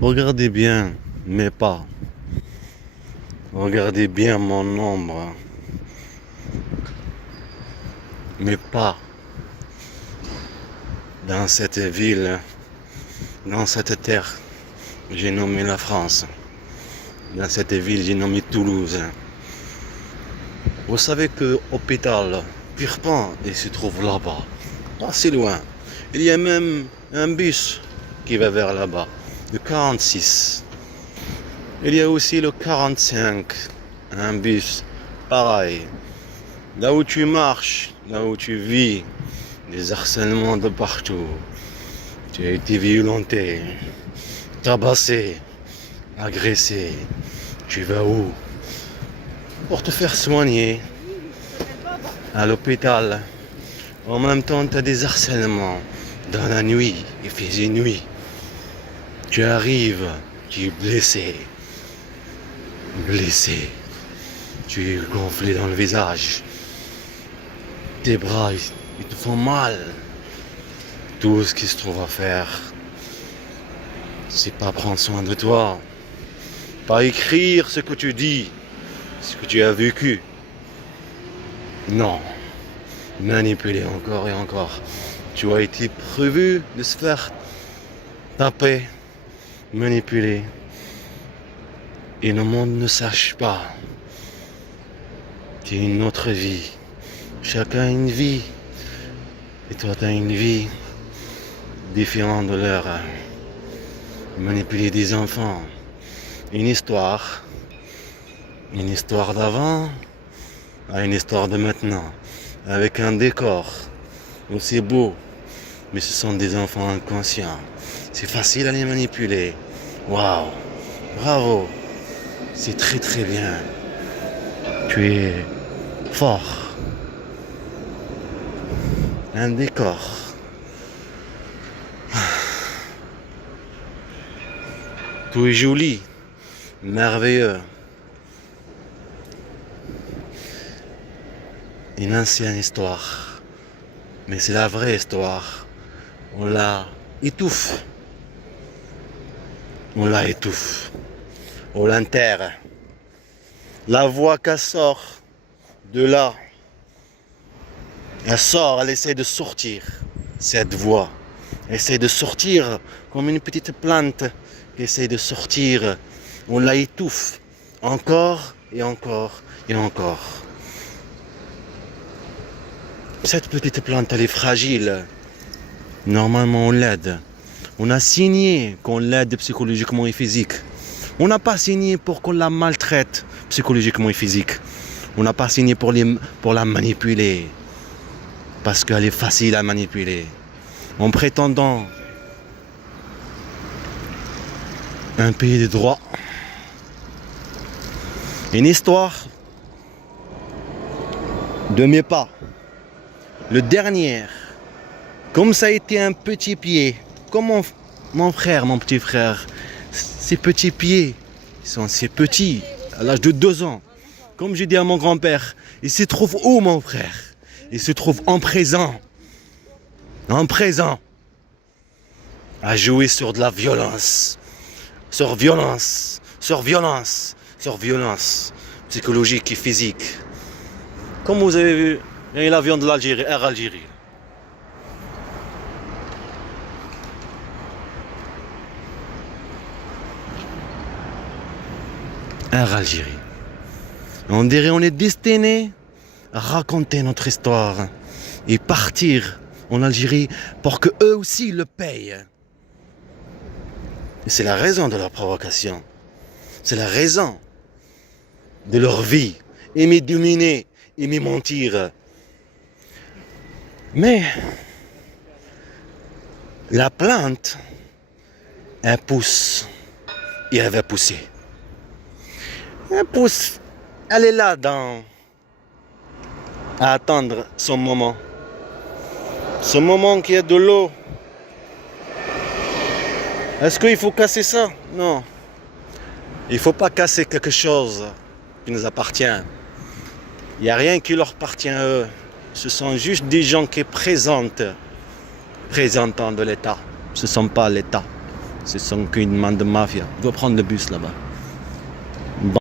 Regardez bien mes pas. Regardez bien mon ombre. Mes pas dans cette ville, dans cette terre, j'ai nommé la France. Dans cette ville, j'ai nommé Toulouse. Vous savez que l'hôpital Pirpan, il se trouve là-bas, pas si loin. Il y a même un bus qui va vers là-bas, le 46. Il y a aussi le 45, un bus pareil. Là où tu marches, là où tu vis, des harcèlements de partout. Tu as été violenté, tabassé, agressé. Tu vas où? Pour te faire soigner à l'hôpital. En même temps, tu as des harcèlements dans la nuit. Il faisait nuit. Tu arrives, tu es blessé. Blessé. Tu es gonflé dans le visage. Tes bras, ils te font mal. Tout ce qui se trouve à faire, c'est pas prendre soin de toi. Pas écrire ce que tu dis, ce que tu as vécu. Non. Manipuler encore et encore. Tu as été prévu de se faire taper, manipuler. Et le monde ne sache pas. Tu as une autre vie. Chacun a une vie. Et toi, tu as une vie différente de leur. Manipuler des enfants. Une histoire d'avant à une histoire de maintenant. Avec un décor aussi beau. Mais ce sont des enfants inconscients. C'est facile à les manipuler. Waouh! Bravo! C'est très très bien. Tu es fort. Un décor. Tout est joli. Merveilleux. Une ancienne histoire. Mais c'est la vraie histoire. On la étouffe. On la étouffe. On l'enterre. La voix qu'elle sort de là, elle sort, elle essaie de sortir. Cette voix, elle essaie de sortir comme une petite plante qui essaie de sortir. On la étouffe encore et encore et encore. Cette petite plante, elle est fragile. Normalement, on l'aide. On a signé qu'on l'aide psychologiquement et physique. On n'a pas signé pour qu'on la maltraite psychologiquement et physique. On n'a pas signé pour la manipuler. Parce qu'elle est facile à manipuler. En prétendant un pays de droit. Une histoire de mes pas. Le dernier, comme ça a été un petit pied, comme mon frère, mon petit frère, ses petits pieds, ils sont si petits, à l'âge de 2 ans. Comme j'ai dit à mon grand-père, il se trouve où mon frère? Il se trouve en présent, à jouer sur de la violence, sur violence, sur violence, sur violence psychologique et physique. Comme vous avez vu, il y a l'avion de l'Algérie, Air Algérie. Air Algérie. On dirait on est destiné à raconter notre histoire et partir en Algérie pour que eux aussi le payent. Et c'est la raison de leur provocation. C'est la raison de leur vie. Aimer dominer, aimer mentir. Mais la plante, elle pousse et elle va pousser. Elle pousse, elle est là à attendre son moment. Ce moment qui est de l'eau. Est-ce qu'il faut casser ça? Non. Il ne faut pas casser quelque chose qui nous appartient. Il n'y a rien qui leur appartient à eux. Ce sont juste des gens qui présentent, présentant de l'État. Ce ne sont pas l'État. Ce sont qu'une bande de mafia. Je dois prendre le bus là-bas.